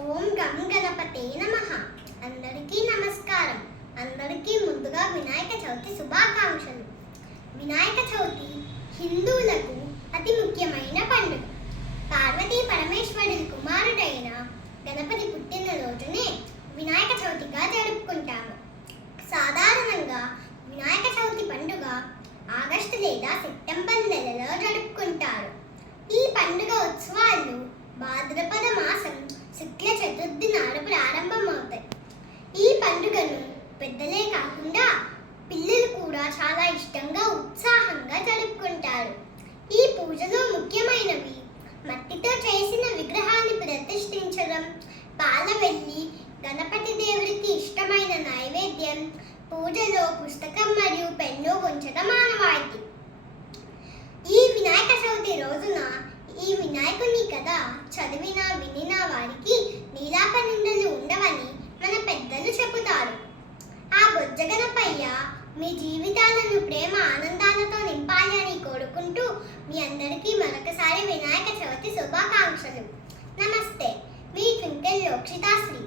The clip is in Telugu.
ఓం గం గణపతే నమః. అందరికీ నమస్కారం. అందరికీ ముందుగా వినాయక చవితి శుభాకాంక్షలు. వినాయక చవితి హిందువులకు అతి ముఖ్యమైన పండుగ. పార్వతీ పరమేశ్వరుడి కుమారుడైన గణపతి పుట్టినరోజునే వినాయక చవితిగా జరుపుకుంటాము. సాధారణంగా వినాయక చవితి పండుగ ఆగస్టు లేదా సెప్టెంబర్ నెలలో జరుపుకుంటారు. ఈ పండుగ ఉత్సవాలు భాద్రపద మాసం శుక్ల చతుర్థి నాడు ప్రారంభమవుతాయి. ఈ పండుగను పెద్దలే కాకుండా పిల్లలు కూడా చాలా ఇష్టంగా ఉత్సాహంగా జరుపుకుంటారు. ఈ పూజలో ముఖ్యమైనవి మట్టితో చేసిన విగ్రహాన్ని ప్రతిష్ఠించడం, పాలవెల్లి, గణపతి దేవుడికి ఇష్టమైన నైవేద్యం, పూజలో పుస్తకం మరియు పెన్ను ఉంచడం ఆనవాయితీ. ఈ వినాయక చవితి రోజున ఈ వినాయకుని కథ చదివిన వినిన వారికి నీలాప నిందలు ఉండవని మన పెద్దలు చెబుతారు. ఆ బొజ్జగనపయ్య మీ జీవితాలను ప్రేమ ఆనందాలతో నింపాలి అని కోరుకుంటూ మీ అందరికీ మరొకసారి వినాయక చవితి శుభాకాంక్షలు. నమస్తే, మీ ట్వింకిల్ లోక్షితాశ్రీ.